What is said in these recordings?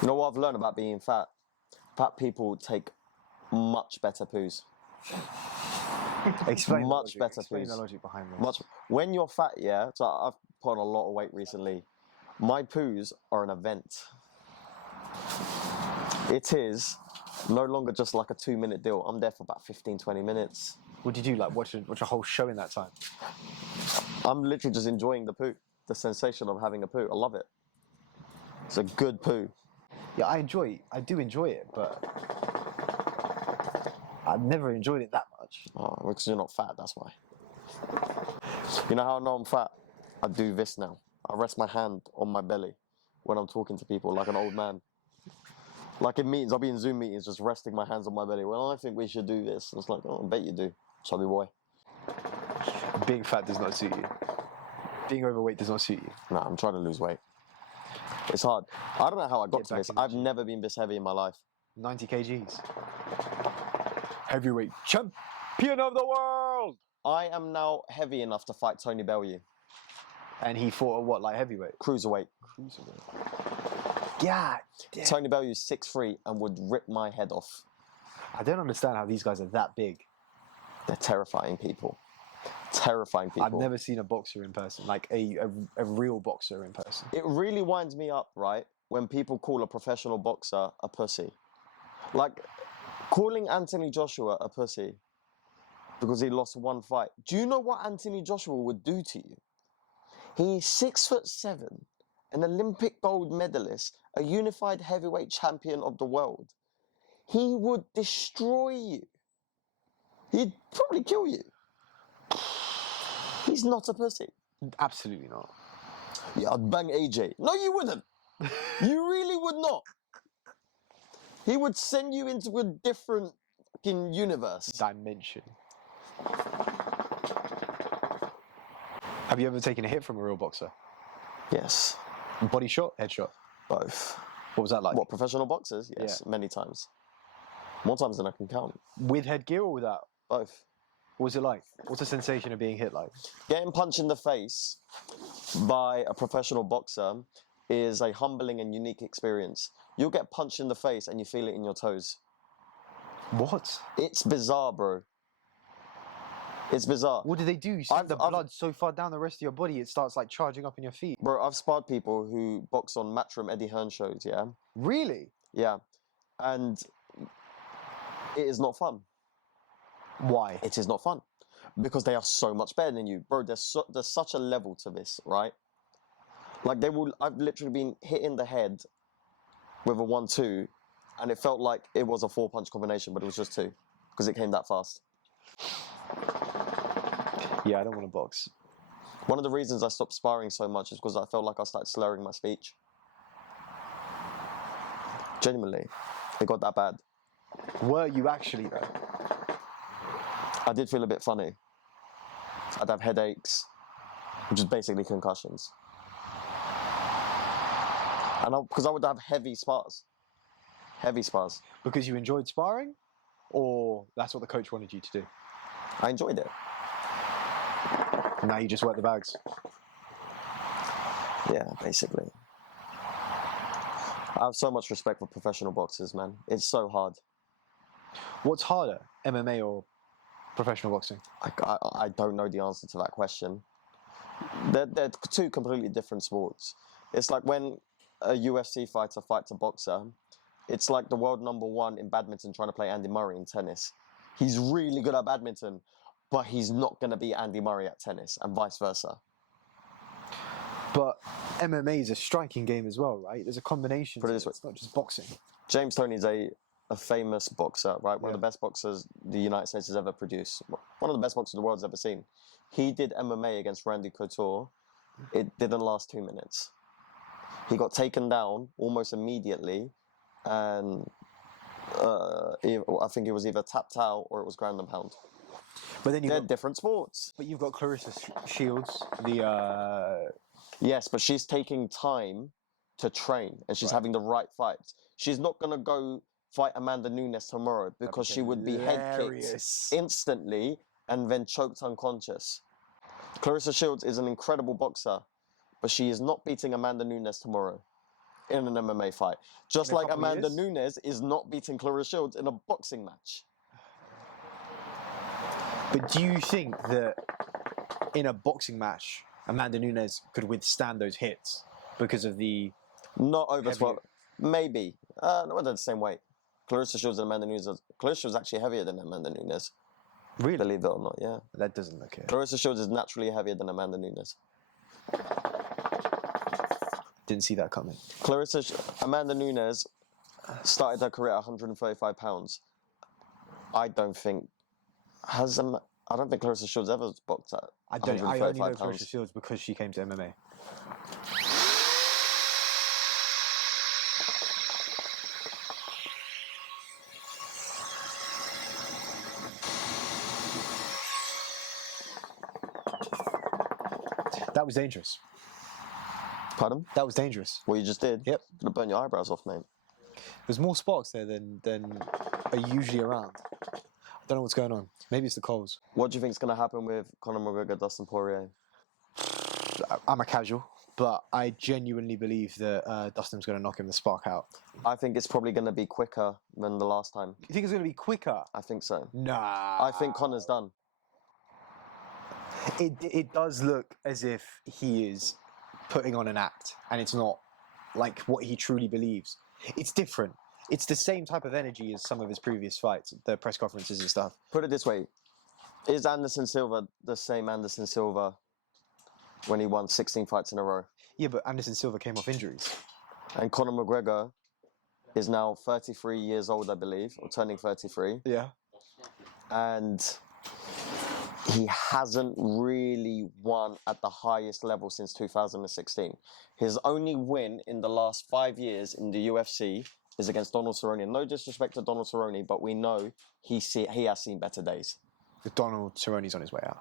You know what I've learned about being fat? Fat people take much better poos. Explain much the logic. better Explain poos. the logic behind this. When you're fat, yeah. So I've put on a lot of weight recently. My poos are an event. It is no longer just like a 2-minute deal. I'm there for about 15, 20 minutes. What did you do? Like watch a whole show in that time? I'm literally just enjoying the poo. The sensation of having a poo. I love it. It's a good poo. Yeah, I do enjoy it, but I've never enjoyed it that much. Oh, because you're not fat, that's why. You know how I know I'm fat? I do this now. I rest my hand on my belly when I'm talking to people like an old man. Like in meetings, I'll be in Zoom meetings just resting my hands on my belly. Well, I think we should do this. And it's like, oh, I bet you do, chubby boy. Being fat does not suit you. Being overweight does not suit you. Nah, I'm trying to lose weight. It's hard. I don't know how I got to this. I've never been this heavy in my life. 90 kgs. Heavyweight champion of the world! I am now heavy enough to fight Tony Bellew. And he fought at what, like heavyweight? Cruiserweight. Yeah. Tony Bellew's 6'3" and would rip my head off. I don't understand how these guys are that big. They're terrifying people. Terrifying people. I've never seen a boxer in person, like a real boxer in person. It really winds me up, right, when people call a professional boxer a pussy. Like, calling Anthony Joshua a pussy because he lost one fight. Do you know what Anthony Joshua would do to you? He's 6'7", an Olympic gold medalist, a unified heavyweight champion of the world. He would destroy you. He'd probably kill you. He's not a pussy. Absolutely not. Yeah, I'd bang AJ. No, you wouldn't. You really would not. He would send you into a different fucking universe. Dimension. Have you ever taken a hit from a real boxer? Yes. Body shot, headshot? Both. What was that like? What, professional boxers? Yes, Yeah. many times. More times than I can count. With headgear or without? Both. What was it like? What's the sensation of being hit like? Getting punched in the face by a professional boxer is a humbling and unique experience. You'll get punched in the face and you feel it in your toes. What? It's bizarre, bro. It's bizarre. What do they do? You send the blood so far down the rest of your body, it starts like charging up in your feet. Bro, I've sparred people who box on Matchroom Eddie Hearn shows, yeah? Really? Yeah. And it is not fun. Why? It is not fun. Because they are so much better than you. Bro, there's such a level to this, right? Like I've literally been hit in the head with a 1-2 and it felt like it was a 4-punch combination, but it was just 2 because it came that fast. Yeah, I don't want to box. One of the reasons I stopped sparring so much is because I felt like I started slurring my speech. Genuinely, it got that bad. Were you actually though? I did feel a bit funny. I'd have headaches, which is basically concussions. And because I would have heavy spars. Heavy spars. Because you enjoyed sparring? Or that's what the coach wanted you to do? I enjoyed it. And now you just work the bags? Yeah, basically. I have so much respect for professional boxers, man. It's so hard. What's harder, MMA or professional boxing? I don't know the answer to that question. They're two completely different sports. It's like when a UFC fighter fights a boxer, it's like the world #1 in badminton trying to play Andy Murray in tennis. He's really good at badminton, but he's not going to be Andy Murray at tennis, and vice versa. But MMA is a striking game as well, right? There's a combination. It's not just boxing. James Toney's a famous boxer, right? One of the best boxers the United States has ever produced. One of the best boxers the world's ever seen. He did MMA against Randy Couture. It didn't last 2 minutes. He got taken down almost immediately, and I think it was either tapped out or it was ground and pound. But then they're different sports. But you've got Clarissa Shields, Yes, but she's taking time to train, and she's having the right fights. She's not going to go fight Amanda Nunes tomorrow because she would be head kicked instantly and then choked unconscious. Clarissa Shields is an incredible boxer, but she is not beating Amanda Nunes tomorrow. in an MMA fight. Just In a like couple of Amanda years? Nunes is not beating Clarissa Shields in a boxing match. But do you think that in a boxing match, Amanda Nunes could withstand those hits because of the... Not over Heavier. 12. Maybe. No, they're the same weight. Clarissa Shields and Amanda Nunes. Clarissa was actually heavier than Amanda Nunes. Really? Believe it or not, yeah. That doesn't look it. Clarissa Shields is naturally heavier than Amanda Nunes. Didn't see that coming. Amanda Nunes started her career at 135 pounds. I don't think Clarissa Shields ever boxed at I 135 only know pounds. Clarissa Shields because she came to MMA. That was dangerous. Pardon? That was dangerous. What you just did? Yep. Gonna burn your eyebrows off, mate. There's more sparks there than are usually around. I don't know what's going on. Maybe it's the coals. What do you think is gonna happen with Conor McGregor, Dustin Poirier? I'm a casual, but I genuinely believe that Dustin's going to knock him the spark out. I think it's probably gonna be quicker than the last time. You think it's going to be quicker? I think so. Nah. I think Conor's done. It does look as if he is putting on an act, and it's not like what he truly believes. It's different. It's the same type of energy as some of his previous fights, the press conferences and stuff. Put it this way: is Anderson Silva the same Anderson Silva when he won 16 fights in a row? Yeah, but Anderson Silva came off injuries. And Conor McGregor is now 33 years old, I believe, or turning 33. Yeah. And he hasn't really won at the highest level since 2016. His only win in the last 5 years in the UFC is against Donald Cerrone. And no disrespect to Donald Cerrone, but we know he has seen better days. Donald Cerrone's on his way out.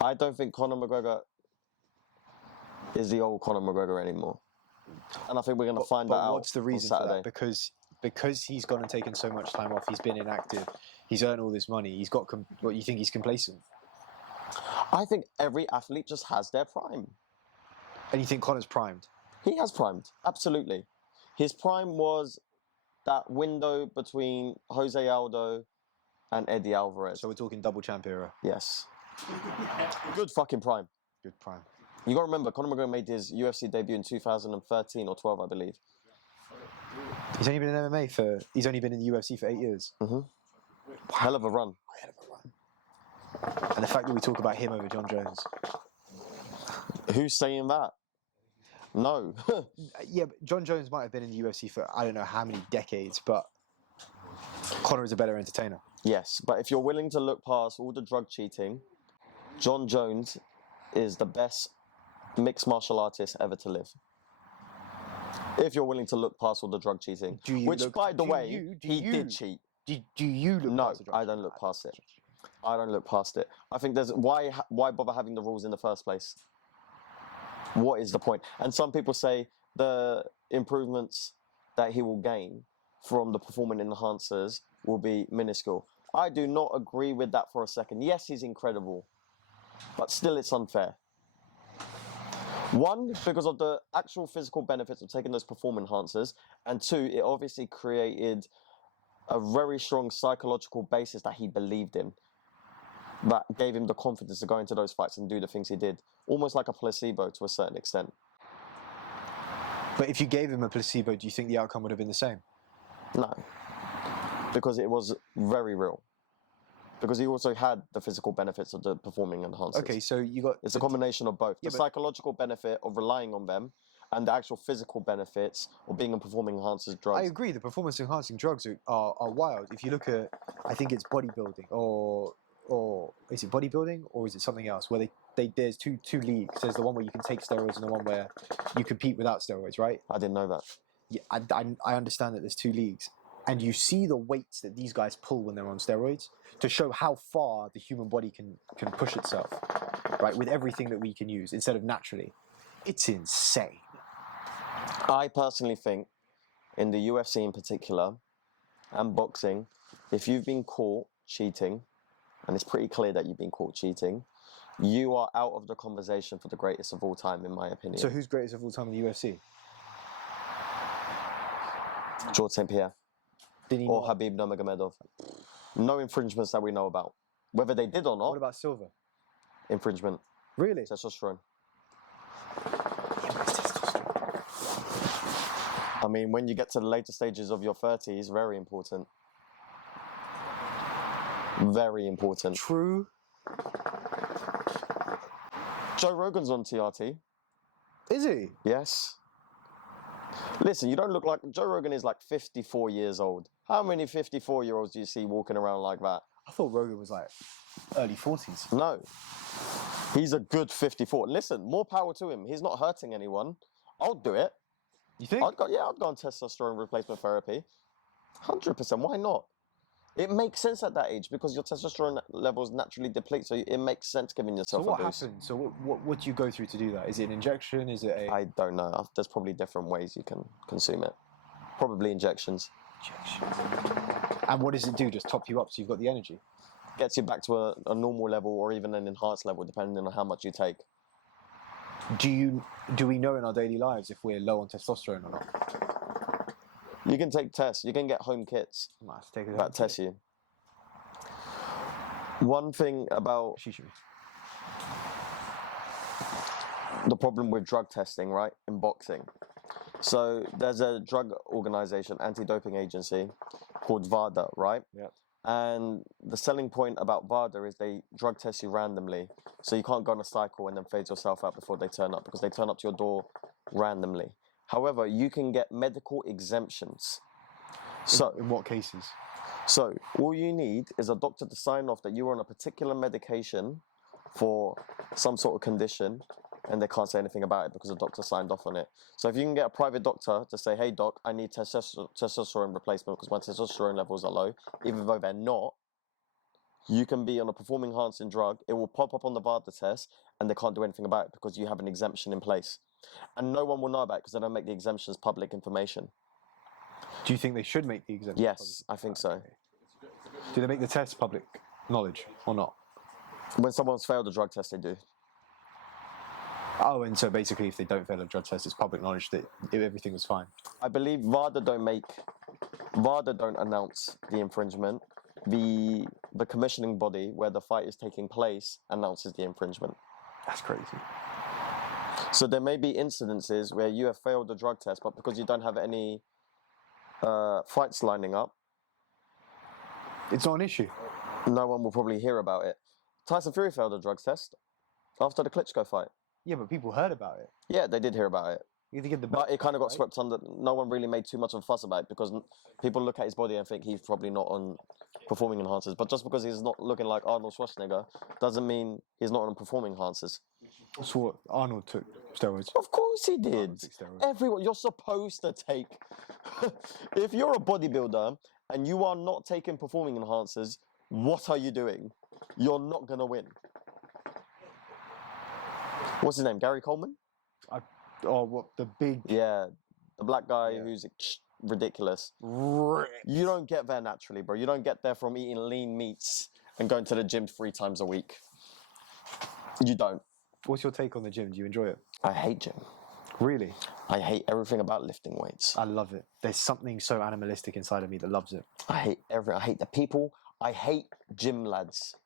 I don't think Conor McGregor is the old Conor McGregor anymore. And I think we're going to find that out. What's the reason on for Saturday. that? Because he's gone and taken so much time off, he's been inactive, he's earned all this money, he's got... What, you think he's complacent? I think every athlete just has their prime. And you think Conor's primed? He has primed, absolutely. His prime was that window between Jose Aldo and Eddie Alvarez. So we're talking double champ era. Yes. Good fucking prime. Good prime. You got to remember, Conor McGregor made his UFC debut in 2013 or 12, I believe. He's only been in MMA for... He's only been in the UFC for 8 years. Mm-hmm. Hell of a run. Hell of a run. And the fact that we talk about him over Jon Jones. Who's saying that? No. Yeah, but Jon Jones might have been in the UFC for I don't know how many decades, but Conor is a better entertainer. Yes, but if you're willing to look past all the drug cheating, Jon Jones is the best mixed martial artist ever to live. If you're willing to look past all the drug cheating, which, by the way, he did cheat. Do you look No, past the drug I don't look past it. I don't look past it. I think there's why bother having the rules in the first place? What is the point? And some people say the improvements that he will gain from the performance enhancers will be minuscule. I do not agree with that for a second. Yes, he's incredible, but still it's unfair. One, because of the actual physical benefits of taking those performance enhancers, and two, it obviously created a very strong psychological basis that he believed in, that gave him the confidence to go into those fights and do the things he did, almost like a placebo to a certain extent. But if you gave him a placebo, do you think the outcome would have been the same? No, because it was very real. Because he also had the physical benefits of the performing enhancers. Okay, so you got... It's a combination of both. Yeah, the psychological benefit of relying on them and the actual physical benefits of being a performing enhancers drugs. I agree, the performance enhancing drugs are wild. If you look at, I think it's bodybuilding, or is it bodybuilding, or is it something else, where there's two leagues. There's the one where you can take steroids and the one where you compete without steroids, right? I didn't know that. Yeah, I understand that there's two leagues. And you see the weights that these guys pull when they're on steroids to show how far the human body can push itself, right? With everything that we can use instead of naturally. It's insane. I personally think, in the UFC in particular, and boxing, if you've been caught cheating, and it's pretty clear that you've been caught cheating, you are out of the conversation for the greatest of all time, in my opinion. So who's greatest of all time in the UFC? George St. Pierre Did he or not? Habib Nurmagomedov. No infringements that we know about. Whether they did or not, What about Silva? infringement. Really? Testosterone. I mean, when you get to the later stages of your 30s, very important. Very important. True. Joe Rogan's on TRT. Is he? Yes. Listen, you don't look like... Joe Rogan is like 54 years old. How many 54-year-olds do you see walking around like that? I thought Rogan was like early 40s. No. He's a good 54. Listen, more power to him. He's not hurting anyone. I'll do it. You think? I'd go on testosterone replacement therapy. 100%. Why not? It makes sense at that age because your testosterone levels naturally deplete, so it makes sense giving So yourself what a boost. happens? So what do you go through to do that? Is it an injection? Is it a I don't know. There's probably different ways you can consume it. Probably injections. injection? And what does it do? Just top you up so you've got the energy? Gets you back to a normal level or even an enhanced level, depending on how much you take. Do we know in our daily lives if we're low on testosterone or not? You can take tests. You can get home kits I might have to take it. that test you. One thing about Shisha. the problem with drug testing, right, in boxing. So there's a drug organization, anti-doping agency called VADA, right? Yep. And the selling point about VADA is they drug test you randomly. So you can't go on a cycle and then phase yourself out before they turn up because they turn up to your door randomly. However, you can get medical exemptions. So In what cases? So all you need is a doctor to sign off that you are on a particular medication for some sort of condition, and they can't say anything about it because the doctor signed off on it. So if you can get a private doctor to say, hey doc, I need testosterone replacement because my testosterone levels are low, even though they're not, you can be on a performing enhancing drug. It will pop up on the VADA test and they can't do anything about it because you have an exemption in place. And no one will know about it because they don't make the exemptions public information. Do you think they should make the exemption? Yes, I think so. Do they make the test public knowledge or not? When someone's failed a drug test, they do. Oh, and so basically if they don't fail a drug test, it's public knowledge that everything was fine. I believe VADA don't announce the infringement. The commissioning body where the fight is taking place announces the infringement. That's crazy. So there may be incidences where you have failed a drug test, but because you don't have any fights lining up, It's not an issue. no one will probably hear about it. Tyson Fury failed a drug test after the Klitschko fight. Yeah, but people heard about it. Yeah, they did hear about it. You have to get the But it kind of got right? swept under. No one really made too much of a fuss about it because people look at his body and think he's probably not on performing enhancers. But just because he's not looking like Arnold Schwarzenegger doesn't mean he's not on performing enhancers. So what? Arnold took steroids. Of course he did. Arnold took steroids. Everyone, you're supposed to take. If you're a bodybuilder and you are not taking performing enhancers, what are you doing? You're not gonna win. What's his name? Gary Coleman? Oh, what the big Yeah, the black guy Yeah. who's ridiculous. rick. You don't get there naturally, bro. You don't get there from eating lean meats and going to the gym 3 times a week. You don't. What's your take on the gym? Do you enjoy it? I hate gym. Really? I hate everything about lifting weights. I love it. There's something so animalistic inside of me that loves it. I hate everything. I hate the people. I hate gym lads.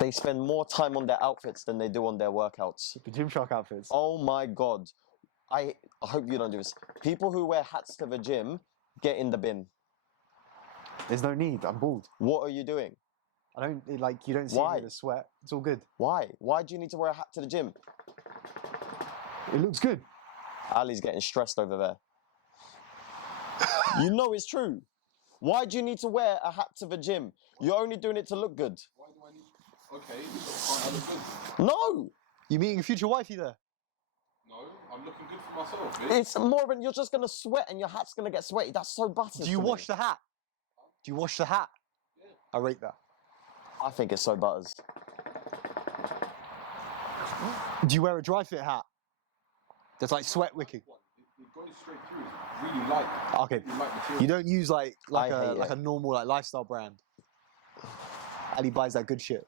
They spend more time on their outfits than they do on their workouts. The Gymshark outfits. Oh my God. I hope you don't do this. People who wear hats to the gym, get in the bin. There's no need. I'm bald. What are you doing? I don't you don't see Why? any of the sweat. It's all good. Why? Why do you need to wear a hat to the gym? It looks good. Ali's getting stressed over there. You know it's true. Why do you need to wear a hat to the gym? You're only doing it to look good. Why do I need? Okay, I look good. No! You meeting a future wifey there? No, I'm looking good for myself. Bitch. It's more of an, you're just going to sweat and your hat's going to get sweaty. That's so butters. Do you wash the hat? Do you wash the hat? Yeah. I rate that. I think it's so butters. Do you wear a dry fit hat? That's like sweat wicking. It goes straight through. It's really light. Okay. Really light material. You don't use like I hate a it. normal like lifestyle brand. Ali buys that good shit.